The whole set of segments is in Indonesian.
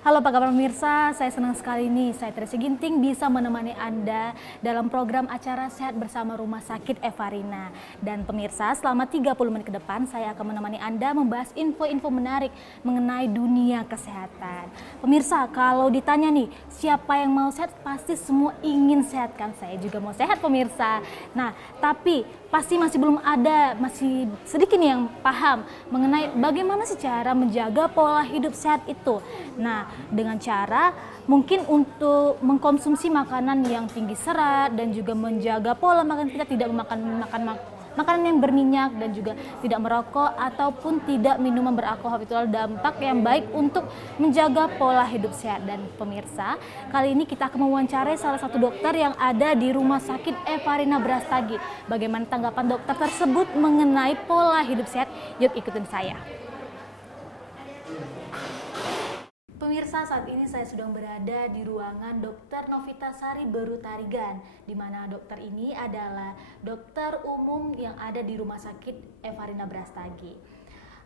Halo apa kabar pemirsa, saya senang sekali nih, saya Teresa Ginting bisa menemani Anda dalam program acara Sehat Bersama Rumah Sakit Evarina. Dan pemirsa, selama 30 menit ke depan saya akan menemani Anda membahas info-info menarik mengenai dunia kesehatan. Pemirsa, kalau ditanya nih, siapa yang mau sehat? Pasti semua ingin sehat kan? Saya juga mau sehat pemirsa. Nah, tapi pasti masih belum ada, masih sedikit nih yang paham mengenai bagaimana sih cara menjaga pola hidup sehat itu. Nah, dengan cara mungkin untuk mengkonsumsi makanan yang tinggi serat dan juga menjaga pola makan kita, tidak memakan makanan yang berminyak dan juga tidak merokok ataupun tidak minuman beralkohol. Itu adalah dampak yang baik untuk menjaga pola hidup sehat. Dan pemirsa, kali ini kita akan mewawancarai salah satu dokter yang ada di Rumah Sakit Evarina Brastagi. Bagaimana tanggapan dokter tersebut mengenai pola hidup sehat? Yuk ikutin saya. Pemirsa, saat ini saya sedang berada di ruangan Dr. Novitasari Berutarigan, di mana dokter ini adalah dokter umum yang ada di Rumah Sakit Evarina Brastagi.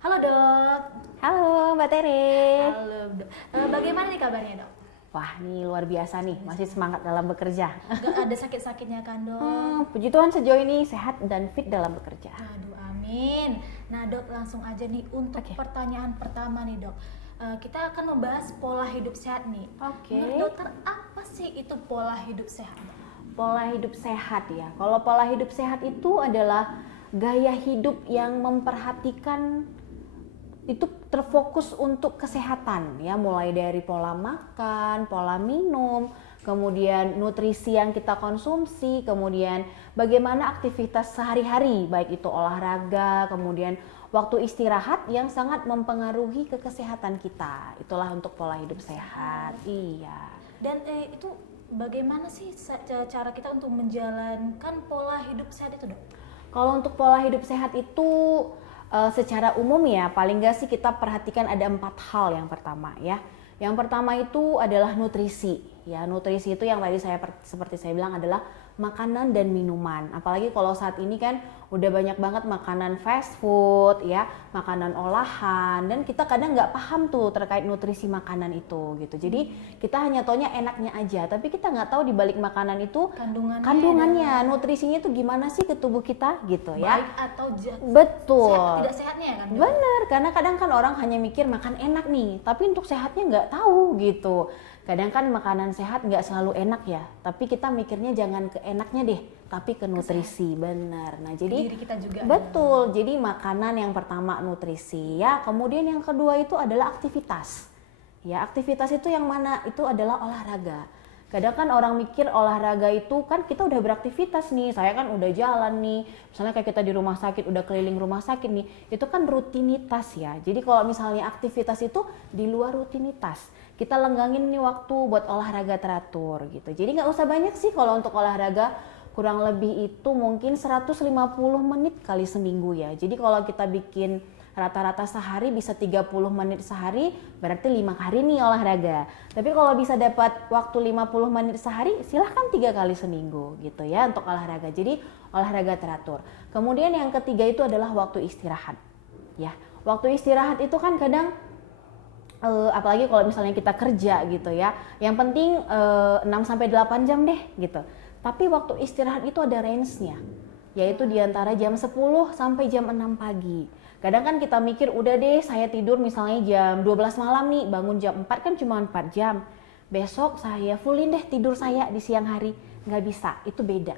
Halo dok. Halo Mbak Tere. Halo dok. Bagaimana nih kabarnya dok? Wah, ini luar biasa nih, masih semangat dalam bekerja. Gak ada sakit-sakitnya kan dok? Puji Tuhan sejauh ini sehat dan fit dalam bekerja. Aduh, amin. Nah dok, langsung aja nih untuk pertanyaan pertama nih dok. Kita akan membahas pola hidup sehat nih. Menurut dokter, apa sih itu pola hidup sehat? Pola hidup sehat ya. Kalau pola hidup sehat itu adalah gaya hidup yang memperhatikan, itu terfokus untuk kesehatan ya, mulai dari pola makan, pola minum, kemudian nutrisi yang kita konsumsi, kemudian bagaimana aktivitas sehari-hari, baik itu olahraga, kemudian waktu istirahat yang sangat mempengaruhi ke kesehatan kita. Itulah untuk pola hidup sehat. Iya. Dan itu bagaimana sih cara kita untuk menjalankan pola hidup sehat itu dok? Kalau untuk pola hidup sehat itu secara umum ya, paling nggak sih kita perhatikan ada 4 hal yang pertama ya. Yang pertama itu adalah nutrisi. Ya, nutrisi itu yang tadi seperti saya bilang adalah makanan dan minuman. Apalagi kalau saat ini kan udah banyak banget makanan fast food ya, makanan olahan, dan kita kadang nggak paham tuh terkait nutrisi makanan itu gitu. Jadi kita hanya taunya enaknya aja, tapi kita nggak tahu di balik makanan itu kandungannya, nutrisinya itu gimana sih ke tubuh kita gitu ya. Baik atau betul. Sehat, tidak sehatnya kan? Bener, karena kadang kan orang hanya mikir makan enak nih, tapi untuk sehatnya nggak tahu gitu. Kadang kan makanan sehat nggak selalu enak ya, tapi kita mikirnya jangan ke enaknya deh, tapi ke nutrisi. Benar. Nah jadi diri kita juga. Betul. Jadi makanan yang pertama nutrisi ya, kemudian yang kedua itu adalah aktivitas. Ya, aktivitas itu yang mana? Itu adalah olahraga. Kadang kan orang mikir olahraga itu kan kita udah beraktivitas nih, saya kan udah jalan nih, misalnya kayak kita di rumah sakit udah keliling rumah sakit nih, itu kan rutinitas ya. Jadi kalau misalnya aktivitas itu di luar rutinitas, kita lenggangin nih waktu buat olahraga teratur gitu. Jadi nggak usah banyak sih kalau untuk olahraga, kurang lebih itu mungkin 150 menit kali seminggu ya. Jadi kalau kita bikin rata-rata sehari bisa 30 menit sehari, berarti 5 hari nih olahraga. Tapi kalau bisa dapat waktu 50 menit sehari, silahkan 3 kali seminggu gitu ya untuk olahraga. Jadi olahraga teratur. Kemudian yang ketiga itu adalah waktu istirahat. Ya, waktu istirahat itu kan kadang apalagi kalau misalnya kita kerja gitu ya, yang penting 6-8 jam deh gitu. Tapi waktu istirahat itu ada range-nya, yaitu di antara jam 10 sampai jam 6 pagi. Kadang kan kita mikir udah deh saya tidur misalnya jam 12 malam nih, bangun jam 4 kan cuma 4 jam. Besok saya fullin deh tidur saya di siang hari. Nggak bisa, itu beda.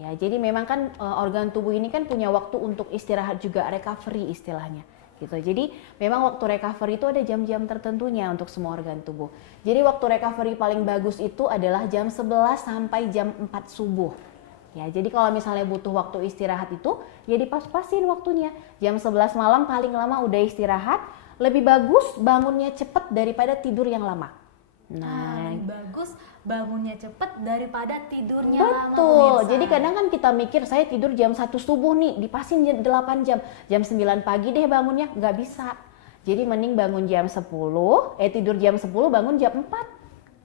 Ya, jadi memang kan organ tubuh ini kan punya waktu untuk istirahat juga, recovery istilahnya. Gitu. Jadi memang waktu recovery itu ada jam-jam tertentunya untuk semua organ tubuh. Jadi waktu recovery paling bagus itu adalah jam 11 sampai jam 4 subuh. Ya, jadi kalau misalnya butuh waktu istirahat itu ya dipas-pasin waktunya. Jam 11 malam paling lama udah istirahat, lebih bagus bangunnya cepat daripada tidur yang lama. Nah, bagus bangunnya cepat daripada tidurnya lama. Betul. Jadi kadang kan kita mikir saya tidur jam 1 subuh nih, dipasin 8 jam. Jam 9 pagi deh bangunnya, nggak bisa. Jadi mending bangun jam 10, tidur jam 10 bangun jam 4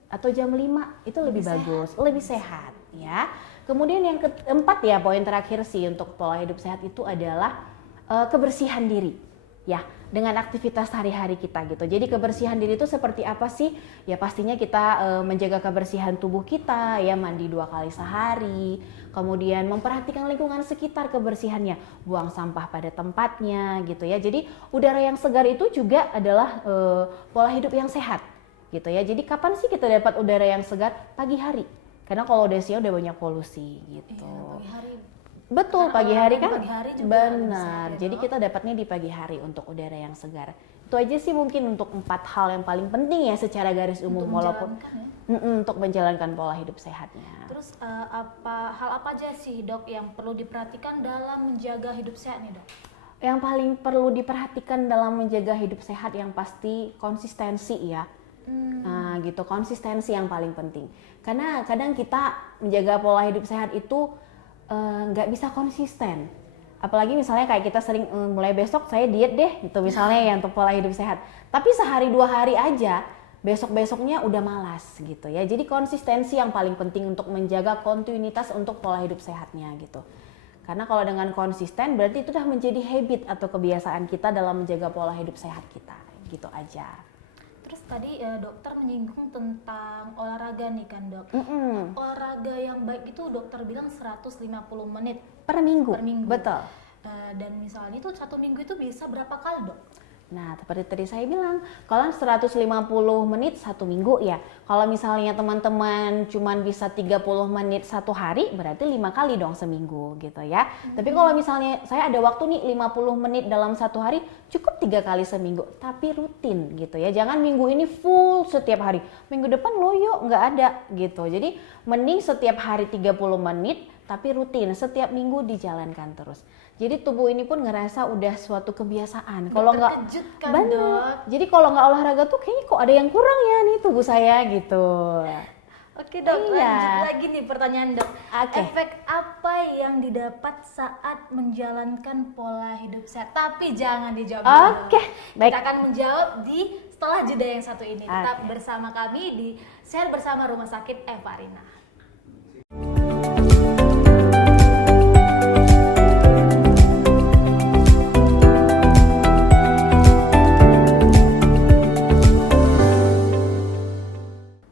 atau jam 5. Itu lebih bagus, lebih sehat ya. Kemudian yang keempat ya, poin terakhir sih untuk pola hidup sehat itu adalah kebersihan diri. ya dengan aktivitas hari-hari kita gitu. Jadi kebersihan diri itu seperti apa sih? Ya pastinya kita menjaga kebersihan tubuh kita, ya mandi 2 kali sehari, kemudian memperhatikan lingkungan sekitar kebersihannya, buang sampah pada tempatnya gitu ya. Jadi udara yang segar itu juga adalah pola hidup yang sehat gitu ya. Jadi kapan sih kita dapat udara yang segar? Pagi hari. Karena kalau udah siang udah banyak polusi gitu. Iya, pagi hari. Betul, Karena pagi hari olahraga kan? pagi hari juga Benar. lebih sehat ya, Jadi Dok. kita dapatnya di pagi hari untuk udara yang segar. Itu aja sih mungkin untuk 4 hal yang paling penting ya secara garis umum Untuk walaupun menjalankan ya. untuk menjalankan pola hidup sehatnya. Terus hal apa aja sih Dok yang perlu diperhatikan dalam menjaga hidup sehat nih Dok? Yang paling perlu diperhatikan dalam menjaga hidup sehat yang pasti konsistensi ya. Nah gitu, konsistensi yang paling penting. Karena kadang kita menjaga pola hidup sehat itu nggak bisa konsisten. Apalagi misalnya kayak kita sering mulai besok saya diet deh gitu misalnya ya untuk pola hidup sehat. Tapi sehari 2 hari aja besok-besoknya udah malas gitu ya. Jadi konsistensi yang paling penting untuk menjaga kontinuitas untuk pola hidup sehatnya gitu. Karena kalau dengan konsisten berarti itu udah menjadi habit atau kebiasaan kita dalam menjaga pola hidup sehat kita. Gitu aja. Terus tadi dokter menyinggung tentang olahraga nih kan Dok. Olahraga yang baik itu dokter bilang 150 menit Per minggu. per minggu. Betul. Dan misalnya itu 1 minggu itu bisa berapa kali Dok? Nah, seperti tadi saya bilang, kalau 150 menit 1 minggu ya. Kalau misalnya teman-teman cuman bisa 30 menit 1 hari, berarti 5 kali dong seminggu gitu ya. Tapi kalau misalnya saya ada waktu nih 50 menit dalam 1 hari, cukup 3 kali seminggu. Tapi rutin gitu ya. Jangan minggu ini full setiap hari. Minggu depan loyo nggak ada gitu. Jadi mending setiap hari 30 menit, tapi rutin. Setiap minggu dijalankan terus. Jadi tubuh ini pun ngerasa udah suatu kebiasaan. Kalau nggak, terkejut kan, bener. Dok? Jadi kalau nggak olahraga tuh kayaknya kok ada yang kurang ya nih tubuh saya gitu. Oke Dok, Iya. lanjut lagi nih pertanyaan Dok. Oke. Efek apa yang didapat saat menjalankan pola hidup sehat? Tapi jangan dijawab dulu. Oke, baik. Kita akan menjawab setelah jeda yang satu ini. Tetap Oke. bersama kami di Sehat Bersama Rumah Sakit Evarina.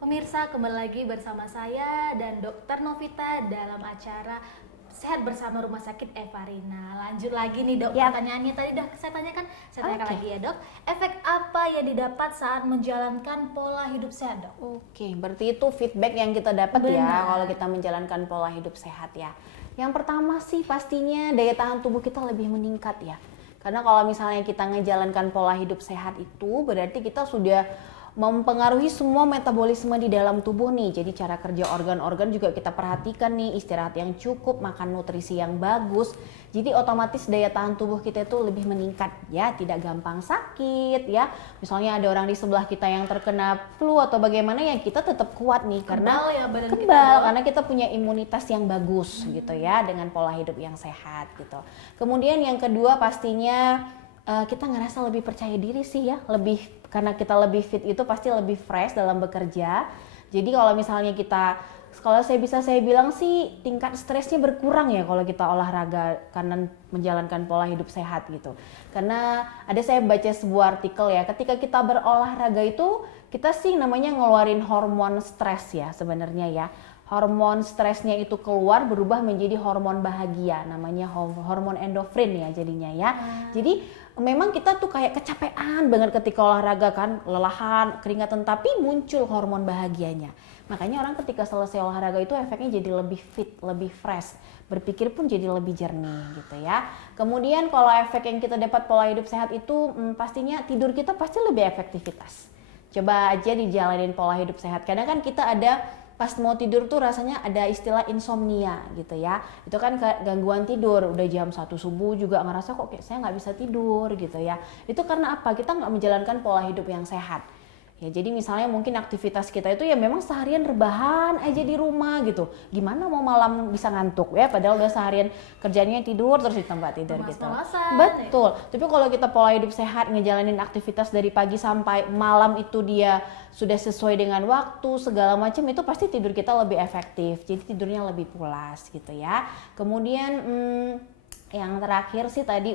Pemirsa, kembali lagi bersama saya dan Dr. Novita dalam acara Sehat Bersama Rumah Sakit Evarina. Lanjut lagi nih Dok, Yap. pertanyaannya tadi udah saya tanyakan, saya tanyakan Oke. lagi ya Dok. Efek apa yang didapat saat menjalankan pola hidup sehat Dok? Oke, berarti itu feedback yang kita dapat ya Benar. kalau kita menjalankan pola hidup sehat ya. Yang pertama sih pastinya daya tahan tubuh kita lebih meningkat ya. Karena kalau misalnya kita ngejalankan pola hidup sehat itu berarti kita sudah mempengaruhi semua metabolisme di dalam tubuh nih. Jadi cara kerja organ-organ juga kita perhatikan nih, istirahat yang cukup, makan nutrisi yang bagus. Jadi otomatis daya tahan tubuh kita itu lebih meningkat ya, tidak gampang sakit ya. Misalnya ada orang di sebelah kita yang terkena flu atau bagaimana ya kita tetap kuat nih karena Kebal ya badan kita, kebal Dok. karena kita punya imunitas yang bagus gitu ya dengan pola hidup yang sehat gitu. Kemudian yang kedua pastinya kita ngerasa lebih percaya diri sih ya, lebih karena kita lebih fit itu pasti lebih fresh dalam bekerja. Jadi kalau misalnya kalau saya bilang sih tingkat stresnya berkurang ya kalau kita olahraga karena menjalankan pola hidup sehat gitu. Karena ada saya baca sebuah artikel ya, ketika kita berolahraga itu kita sih namanya ngeluarin hormon stres ya sebenarnya ya. Hormon stresnya itu keluar berubah menjadi hormon bahagia, namanya hormon endorfin ya jadinya ya. Jadi memang kita tuh kayak kecapean banget ketika olahraga kan, lelahan, keringatan, tapi muncul hormon bahagianya. Makanya orang ketika selesai olahraga itu efeknya jadi lebih fit, lebih fresh, berpikir pun jadi lebih jernih gitu ya. Kemudian kalau efek yang kita dapat pola hidup sehat itu pastinya tidur kita pasti lebih efektivitas. Coba aja dijalanin pola hidup sehat. Kadang kan kita ada pas mau tidur tuh rasanya ada istilah insomnia gitu ya. Itu kan gangguan tidur, udah jam 1 subuh juga ngerasa kok kayak saya nggak bisa tidur gitu ya. Itu karena apa? Kita nggak menjalankan pola hidup yang sehat. Ya jadi misalnya mungkin aktivitas kita itu ya memang seharian rebahan aja di rumah gitu. Gimana mau malam bisa ngantuk ya padahal udah seharian kerjanya tidur terus di tempat tidur gitu. Malas-malasan, Betul. Tapi kalau kita pola hidup sehat ngejalanin aktivitas dari pagi sampai malam itu dia sudah sesuai dengan waktu segala macam itu pasti tidur kita lebih efektif. Jadi tidurnya lebih pulas gitu ya. Kemudian Yang terakhir sih tadi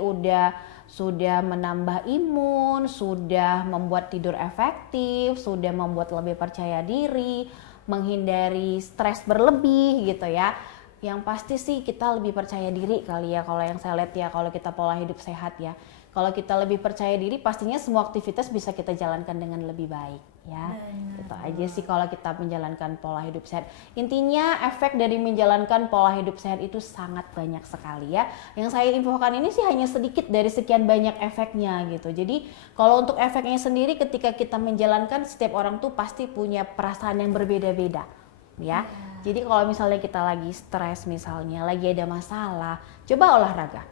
sudah menambah imun, sudah membuat tidur efektif, sudah membuat lebih percaya diri, menghindari stres berlebih gitu ya. Yang pasti sih kita lebih percaya diri kali ya, kalau yang saya lihat ya, kalau kita pola hidup sehat ya. Kalau kita lebih percaya diri, pastinya semua aktivitas bisa kita jalankan dengan lebih baik ya. Itu aja sih kalau kita menjalankan pola hidup sehat. Intinya efek dari menjalankan pola hidup sehat itu sangat banyak sekali ya. Yang saya infokan ini sih hanya sedikit dari sekian banyak efeknya gitu. Jadi kalau untuk efeknya sendiri, ketika kita menjalankan, setiap orang tuh pasti punya perasaan yang berbeda-beda ya. Jadi kalau misalnya kita lagi stres, misalnya lagi ada masalah, coba olahraga.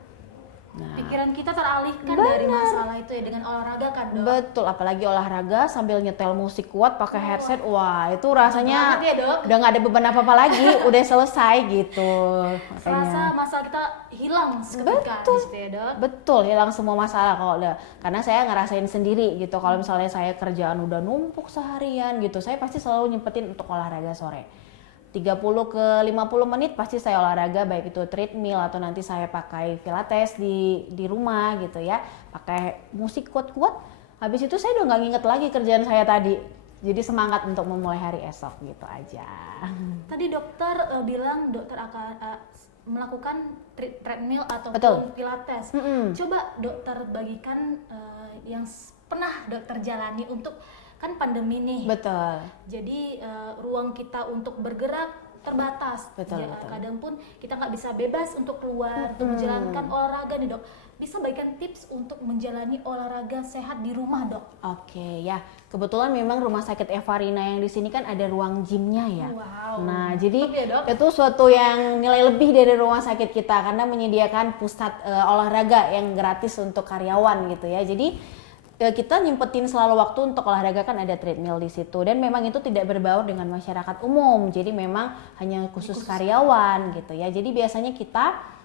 Nah, pikiran kita teralihkan dari masalah itu ya dengan olahraga kan, Dok? Betul, apalagi olahraga sambil nyetel musik kuat pakai headset, wah itu rasanya ya, Dok? udah nggak ada beban apa-apa lagi, udah selesai gitu. Rasa masalah kita hilang seketika gitu ya, Dok? Betul, hilang semua masalah kalau udah. Karena saya ngerasain sendiri gitu, kalau misalnya saya kerjaan udah numpuk seharian gitu, saya pasti selalu nyempetin untuk olahraga sore. 30 ke 50 menit pasti saya olahraga, baik itu treadmill atau nanti saya pakai pilates di rumah gitu ya, pakai musik kuat-kuat. Habis itu saya udah nggak nginget lagi kerjaan saya tadi, jadi semangat untuk memulai hari esok gitu aja. Tadi dokter bilang dokter akan melakukan treadmill ataupun Betul. pilates. Coba dokter bagikan yang pernah dokter jalani untuk, kan pandemi nih. Betul. Jadi ruang kita untuk bergerak terbatas. Betul. Kadang pun kita nggak bisa bebas untuk keluar, untuk menjalankan olahraga nih, Dok. Bisa berikan tips untuk menjalani olahraga sehat di rumah, Dok? Oke ya, kebetulan memang rumah sakit Evarina yang di sini kan ada ruang gymnya ya. Wow. Nah jadi ya, Dok? itu suatu yang nilai lebih dari rumah sakit kita, karena menyediakan pusat olahraga yang gratis untuk karyawan gitu ya. Jadi kita nyempetin selalu waktu untuk olahraga, kan ada treadmill di situ, dan memang itu tidak berbaur dengan masyarakat umum, jadi memang hanya khusus karyawan gitu ya. Jadi biasanya kita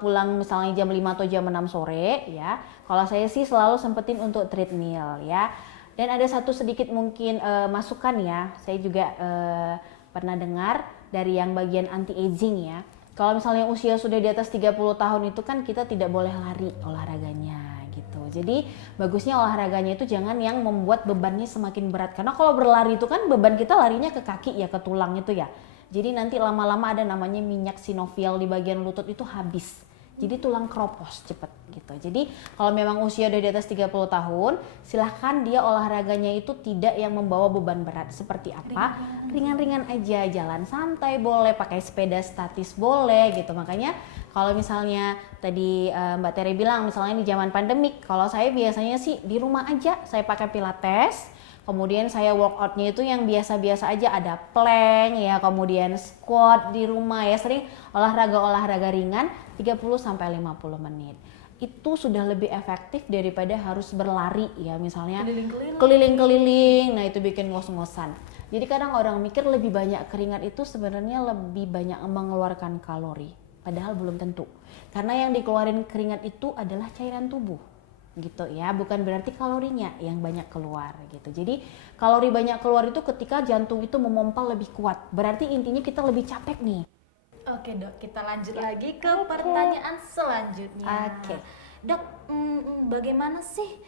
pulang misalnya jam 5 atau jam 6 sore ya, kalau saya sih selalu sempetin untuk treadmill ya. Dan ada satu sedikit mungkin masukan ya, saya juga pernah dengar dari yang bagian anti aging ya, kalau misalnya usia sudah di atas 30 tahun itu kan kita tidak boleh lari olahraganya gitu. Jadi bagusnya olahraganya itu jangan yang membuat bebannya semakin berat, karena kalau berlari itu kan beban kita larinya ke kaki ya, ke tulang itu ya. Jadi nanti lama-lama ada namanya minyak sinovial di bagian lutut itu habis. Jadi tulang keropos cepet gitu. Jadi kalau memang usia udah di atas 30 tahun, silahkan dia olahraganya itu tidak yang membawa beban berat. Seperti apa? Ringan-ringan aja, jalan santai boleh, pakai sepeda statis boleh gitu. Makanya kalau misalnya tadi Mbak Tere bilang misalnya di zaman pandemik, kalau saya biasanya sih di rumah aja, saya pakai pilates. Kemudian saya workoutnya itu yang biasa-biasa aja, ada plank ya, kemudian squat di rumah ya, sering olahraga ringan 30-50 menit. Itu sudah lebih efektif daripada harus berlari ya, misalnya keliling-keliling, nah itu bikin ngos-ngosan. Jadi kadang orang mikir lebih banyak keringat itu sebenarnya lebih banyak mengeluarkan kalori, padahal belum tentu. Karena yang dikeluarin keringat itu adalah cairan tubuh gitu ya, bukan berarti kalorinya yang banyak keluar gitu. Jadi kalori banyak keluar itu ketika jantung itu memompa lebih kuat, berarti intinya kita lebih capek nih. Oke, Dok, kita lanjut lagi ke pertanyaan selanjutnya. Oke. Dok, bagaimana sih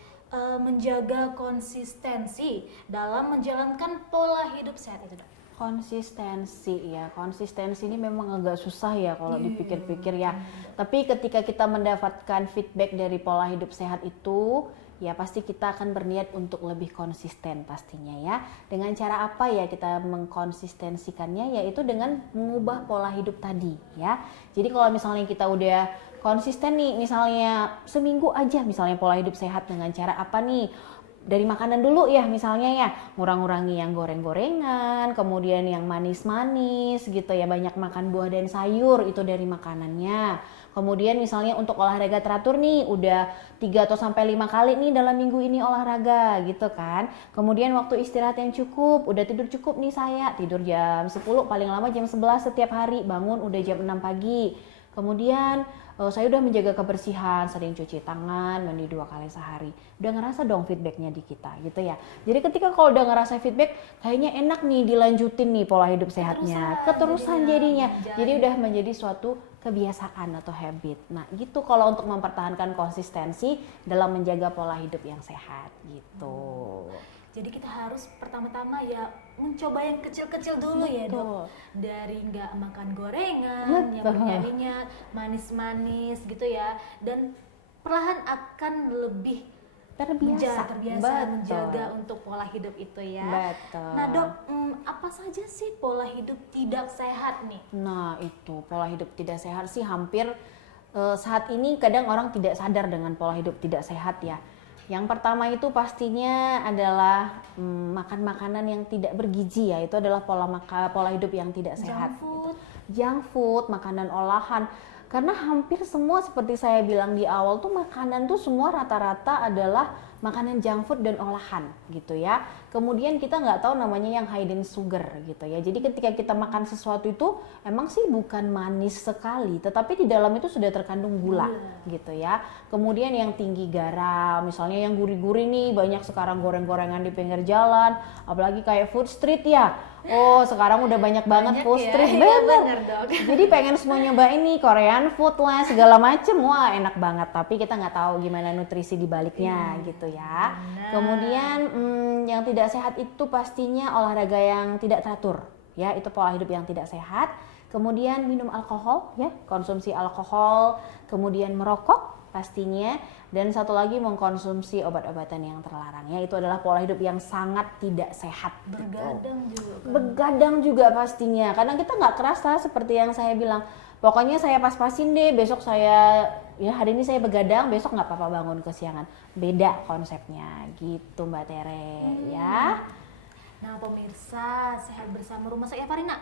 menjaga konsistensi dalam menjalankan pola hidup sehat itu, Dok? Konsistensi ya, konsistensi ini memang agak susah ya kalau dipikir-pikir ya. Tapi ketika kita mendapatkan feedback dari pola hidup sehat itu, ya pasti kita akan berniat untuk lebih konsisten pastinya ya. Dengan cara apa ya kita mengkonsistensikannya, yaitu dengan mengubah pola hidup tadi ya. Jadi kalau misalnya kita udah konsisten nih, misalnya seminggu aja misalnya pola hidup sehat, dengan cara apa nih? Dari makanan dulu ya, misalnya ya ngurang-ngurangi yang goreng-gorengan, kemudian yang manis-manis gitu ya, banyak makan buah dan sayur, itu dari makanannya. Kemudian misalnya untuk olahraga teratur nih, udah 3 atau sampai 5 kali nih dalam minggu ini olahraga gitu kan. Kemudian waktu istirahat yang cukup, udah tidur cukup nih saya, tidur jam 10 paling lama jam 11 setiap hari, bangun udah jam 6 pagi. Kemudian saya udah menjaga kebersihan, sering cuci tangan, mandi 2 kali sehari. Udah ngerasa dong feedbacknya di kita gitu ya. Jadi ketika kalau udah ngerasa feedback, kayaknya enak nih dilanjutin nih pola hidup sehatnya. Keterusan jadinya. Jadi udah menjadi suatu kebiasaan atau habit. Nah, gitu kalau untuk mempertahankan konsistensi dalam menjaga pola hidup yang sehat gitu. Jadi kita harus pertama-tama ya mencoba yang kecil-kecil dulu ya dok. Betul. Dari nggak makan gorengan yang Betul. berminyak, manis-manis gitu ya. Dan perlahan akan lebih terbiasa Betul. menjaga untuk pola hidup itu ya. Betul. Nah dok, apa saja sih pola hidup tidak sehat nih? Nah, itu pola hidup tidak sehat sih hampir saat ini kadang orang tidak sadar dengan pola hidup tidak sehat ya. Yang pertama itu pastinya adalah makan makanan yang tidak bergizi ya. Itu adalah pola hidup yang tidak sehat. Junk food. Junk food, makanan olahan. Karena hampir semua seperti saya bilang di awal tuh makanan tuh semua rata-rata adalah makanan junk food dan olahan gitu ya. Kemudian kita nggak tahu namanya yang hidden sugar gitu ya. Jadi ketika kita makan sesuatu itu emang sih bukan manis sekali, tetapi di dalam itu sudah terkandung gula gitu ya. Kemudian yang tinggi garam, misalnya yang gurih-gurih nih banyak sekarang goreng-gorengan di pinggir jalan, apalagi kayak food street ya. Oh, sekarang udah banyak banget food ya. street. Iya, Bener. bener, Dok. Jadi pengen semua nyobain nih Korean food lah segala macem, wah enak banget. Tapi kita nggak tahu gimana nutrisi di baliknya gitu ya. Benar. Kemudian yang tidak sehat itu pastinya olahraga yang tidak teratur, ya itu pola hidup yang tidak sehat. Kemudian minum alkohol, ya konsumsi alkohol. Kemudian merokok pastinya. Dan satu lagi mengkonsumsi obat-obatan yang terlarang, ya itu adalah pola hidup yang sangat tidak sehat. Begadang juga kan. Begadang juga pastinya. Kadang kita nggak kerasa seperti yang saya bilang. Pokoknya saya pas-pasin deh, besok saya ya hari ini saya begadang, besok nggak apa-apa bangun kesiangan. Beda konsepnya gitu Mbak Tere ya. Nah pemirsa, sehat bersama Rumah Sakit Evarina.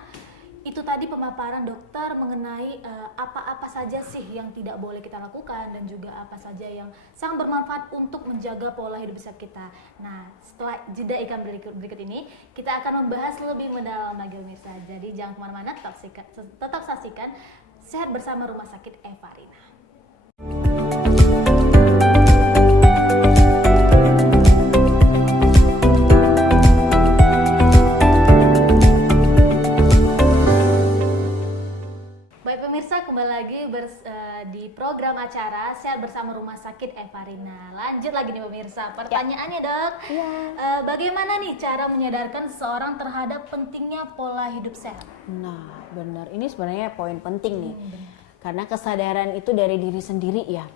Itu tadi pemaparan dokter mengenai apa-apa saja sih yang tidak boleh kita lakukan dan juga apa saja yang sangat bermanfaat untuk menjaga pola hidup sehat kita. Nah, setelah jeda iklan berikut ini, kita akan membahas lebih mendalam lagi pemirsa. Jadi jangan kemana-mana, tetap saksikan Sehat Bersama Rumah Sakit Evarina. Pemirsa, kembali lagi di program acara Sehat Bersama Rumah Sakit Evarina. Lanjut lagi nih pemirsa, pertanyaannya dok, bagaimana nih cara menyadarkan seseorang terhadap pentingnya pola hidup sehat? Nah benar, ini sebenarnya poin penting nih. Karena kesadaran itu dari diri sendiri ya.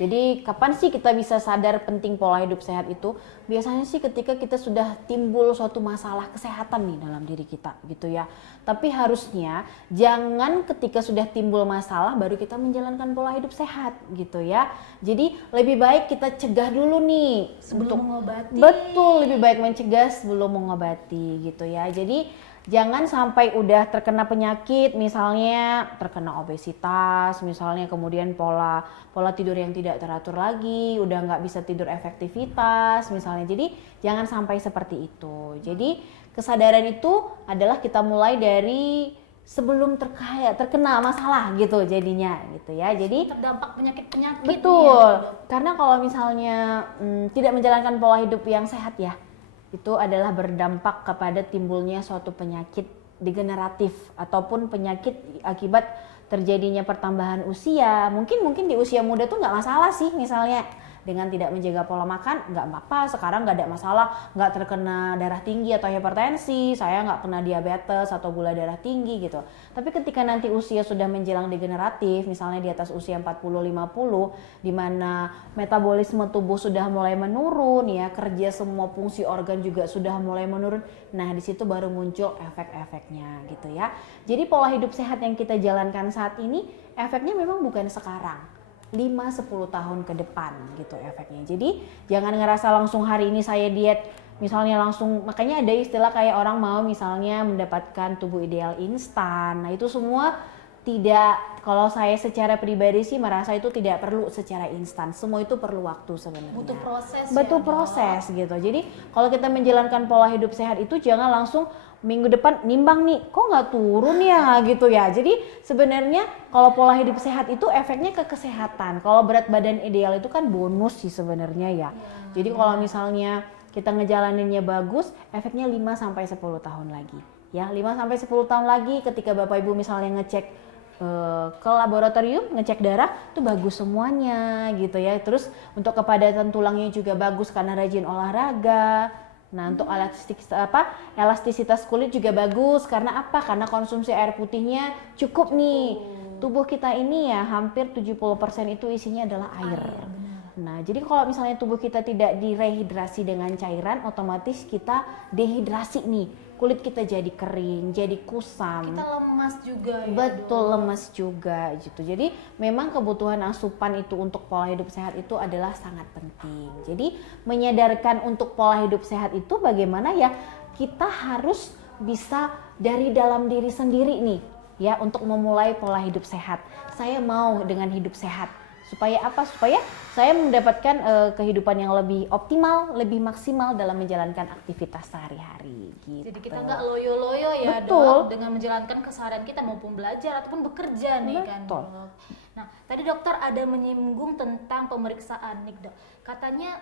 Jadi kapan sih kita bisa sadar penting pola hidup sehat itu? Biasanya sih ketika kita sudah timbul suatu masalah kesehatan nih dalam diri kita gitu ya. Tapi harusnya jangan ketika sudah timbul masalah baru kita menjalankan pola hidup sehat gitu ya. Jadi lebih baik kita cegah dulu nih Sebelum mengobati. Betul, lebih baik mencegah sebelum mengobati gitu ya. Jadi jangan sampai udah terkena penyakit, misalnya terkena obesitas, misalnya kemudian pola tidur yang tidak teratur lagi, udah nggak bisa tidur efektivitas, misalnya. Jadi jangan sampai seperti itu. Jadi kesadaran itu adalah kita mulai dari sebelum terkena masalah gitu jadinya gitu ya. Jadi terdampak penyakit-penyakit. betul. Karena kalau misalnya tidak menjalankan pola hidup yang sehat ya, itu adalah berdampak kepada timbulnya suatu penyakit degeneratif ataupun penyakit akibat terjadinya pertambahan usia. Mungkin di usia muda tuh nggak masalah sih, misalnya dengan tidak menjaga pola makan nggak apa-apa, sekarang nggak ada masalah, nggak terkena darah tinggi atau hipertensi, saya nggak kena diabetes atau gula darah tinggi gitu. Tapi ketika nanti usia sudah menjelang degeneratif, misalnya di atas usia 40-50, di mana metabolisme tubuh sudah mulai menurun ya, kerja semua fungsi organ juga sudah mulai menurun. Nah, di situ baru muncul efek-efeknya gitu ya. Jadi pola hidup sehat yang kita jalankan saat ini efeknya memang bukan sekarang. 5-10 tahun ke depan gitu efeknya. Jadi jangan ngerasa langsung hari ini saya diet, misalnya langsung, makanya ada istilah kayak orang mau misalnya mendapatkan tubuh ideal instan. Nah itu semua tidak, kalau saya secara pribadi sih merasa itu tidak perlu secara instan. Semua itu perlu waktu sebenarnya. Butuh proses. Butuh proses gitu. Jadi kalau kita menjalankan pola hidup sehat itu jangan langsung minggu depan nimbang nih, kok nggak turun ya gitu ya. Jadi sebenarnya kalau pola hidup sehat itu efeknya ke kesehatan. Kalau berat badan ideal itu kan bonus sih sebenarnya ya. Jadi kalau misalnya kita ngejalaninnya bagus, efeknya 5-10 tahun lagi. Ya, 5-10 tahun lagi ketika Bapak Ibu misalnya ngecek ke laboratorium ngecek darah tuh bagus semuanya gitu ya. Terus untuk kepadatan tulangnya juga bagus karena rajin olahraga. Nah, untuk elastisitas kulit juga bagus karena apa? Karena konsumsi air putihnya cukup nih. Tubuh kita ini ya hampir 70% itu isinya adalah air. Nah, jadi kalau misalnya tubuh kita tidak direhidrasi dengan cairan, otomatis kita dehidrasi nih. Kulit kita jadi kering, jadi kusam. Kita lemas juga ya. Betul, lemas juga gitu. Jadi memang kebutuhan asupan itu untuk pola hidup sehat itu adalah sangat penting. Jadi menyadarkan untuk pola hidup sehat itu bagaimana ya, kita harus bisa dari dalam diri sendiri nih ya untuk memulai pola hidup sehat. Saya mau dengan hidup sehat. Supaya apa? Supaya saya mendapatkan kehidupan yang lebih optimal, lebih maksimal dalam menjalankan aktivitas sehari-hari gitu. Jadi kita nggak loyo-loyo ya Betul. Dok, dengan menjalankan keseharian kita maupun belajar ataupun bekerja nih kan Betul. Dok. Nah, tadi dokter ada menyinggung tentang pemeriksaan nih Dok. Katanya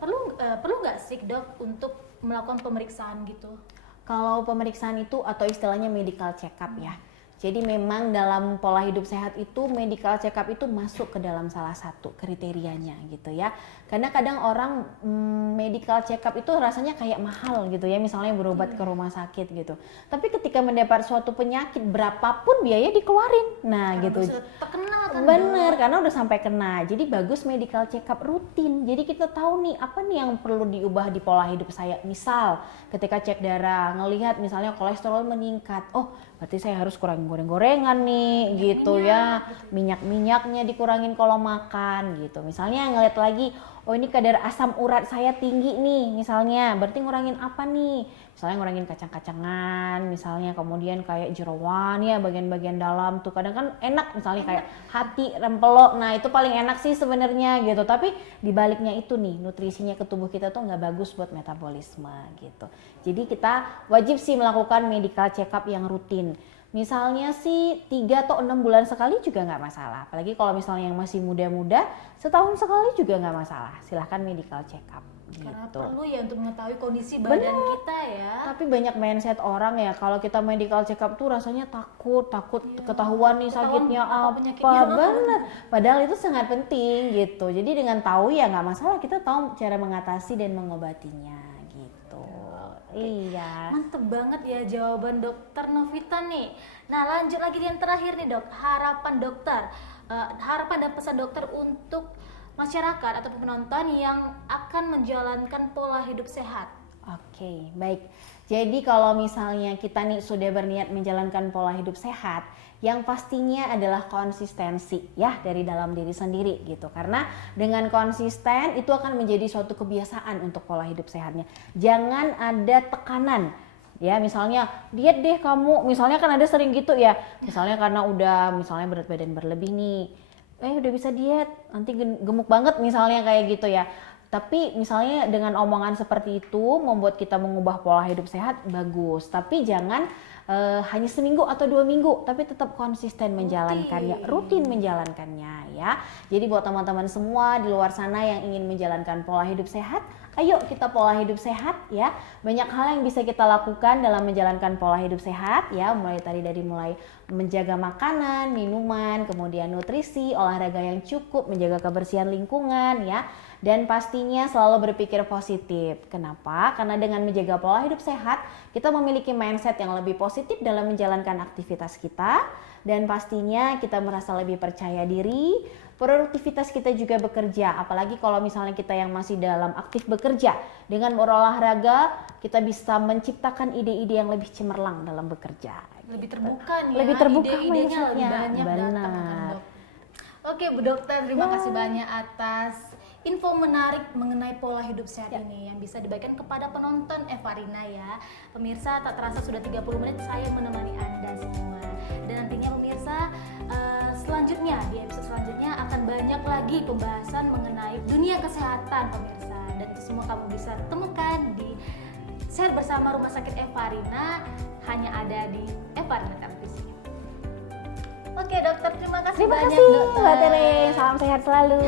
perlu nggak sih Dok untuk melakukan pemeriksaan gitu? Kalau pemeriksaan itu atau istilahnya medical check up ya. Jadi memang dalam pola hidup sehat itu medical check up itu masuk ke dalam salah satu kriterianya gitu ya. Karena kadang orang medical check up itu rasanya kayak mahal gitu ya, misalnya berobat ke rumah sakit gitu. Tapi ketika mendapat suatu penyakit berapapun biaya dikeluarin. Nah, Karena gitu. sudah terkena kan Bener, Dok? karena udah sampai kena. Jadi bagus medical check up rutin. Jadi kita tahu nih apa nih yang perlu diubah di pola hidup saya. Misal ketika cek darah, ngelihat misalnya kolesterol meningkat. Oh, berarti saya harus kurangin goreng-gorengan nih gitu ya. Minyak-minyaknya dikurangin kalau makan gitu. Misalnya ngeliat lagi, oh ini kadar asam urat saya tinggi nih misalnya. Berarti ngurangin apa nih? Misalnya ngurangin kacang-kacangan, misalnya kemudian kayak jeroan ya bagian-bagian dalam tuh kadang kan enak misalnya kayak hati, rempelok. Nah, itu paling enak sih sebenarnya gitu. Tapi dibaliknya itu nih nutrisinya ke tubuh kita tuh nggak bagus buat metabolisme gitu. Jadi kita wajib sih melakukan medical check up yang rutin. Misalnya sih 3 atau 6 bulan sekali juga nggak masalah. Apalagi kalau misalnya yang masih muda-muda, setahun sekali juga nggak masalah. Silahkan medical check up. Karena Gitu. perlu ya untuk mengetahui kondisi badan kita ya. Tapi banyak mindset orang ya kalau kita medical check up tuh rasanya takut ketahuan nih sakitnya apa apa. penyakitnya. Bener. Padahal itu sangat penting gitu. Jadi dengan tahu ya nggak masalah, kita tahu cara mengatasi dan mengobatinya gitu. Iya. Mantep banget ya jawaban dokter Novita nih. Nah, lanjut lagi yang terakhir nih Dok, harapan dokter, harapan dan pesan dokter untuk masyarakat atau penonton yang akan menjalankan pola hidup sehat. Oke, baik. Jadi kalau misalnya kita nih sudah berniat menjalankan pola hidup sehat, yang pastinya adalah konsistensi ya dari dalam diri sendiri gitu. Karena dengan konsisten itu akan menjadi suatu kebiasaan untuk pola hidup sehatnya. Jangan ada tekanan. Ya misalnya diet deh kamu, misalnya kan ada sering gitu ya. Misalnya karena udah misalnya berat badan berlebih nih. Udah bisa diet, nanti gemuk banget misalnya kayak gitu ya. Tapi misalnya dengan omongan seperti itu membuat kita mengubah pola hidup sehat, bagus. Tapi jangan hanya seminggu atau 2 minggu, tapi tetap konsisten menjalankannya, rutin menjalankannya ya. Jadi buat teman-teman semua di luar sana yang ingin menjalankan pola hidup sehat, ayo kita pola hidup sehat ya. Banyak hal yang bisa kita lakukan dalam menjalankan pola hidup sehat ya. Mulai menjaga makanan, minuman, kemudian nutrisi, olahraga yang cukup, menjaga kebersihan lingkungan ya. Dan pastinya selalu berpikir positif. Kenapa? Karena dengan menjaga pola hidup sehat, kita memiliki mindset yang lebih positif dalam menjalankan aktivitas kita. Dan pastinya kita merasa lebih percaya diri, produktivitas kita juga bekerja. Apalagi kalau misalnya kita yang masih dalam aktif bekerja. Dengan berolahraga, kita bisa menciptakan ide-ide yang lebih cemerlang dalam bekerja. Lebih terbuka nih ya, Lebih terbuka ide-idenya lebih mindsetnya. banyak datang kan Dok. Oke Bu Dokter, terima kasih banyak atas info menarik mengenai pola hidup sehat ini yang bisa dibagikan kepada penonton Evarina ya. Pemirsa, tak terasa sudah 30 menit saya menemani Anda semua. Dan nantinya pemirsa, selanjutnya di episode selanjutnya akan banyak lagi pembahasan mengenai dunia kesehatan pemirsa. Dan itu semua kamu bisa temukan di Sehat Bersama Rumah Sakit Evarina, hanya ada di Evarina Televisi. Oke dokter, terima kasih banyak dokter. Mbak Tere, salam sehat selalu.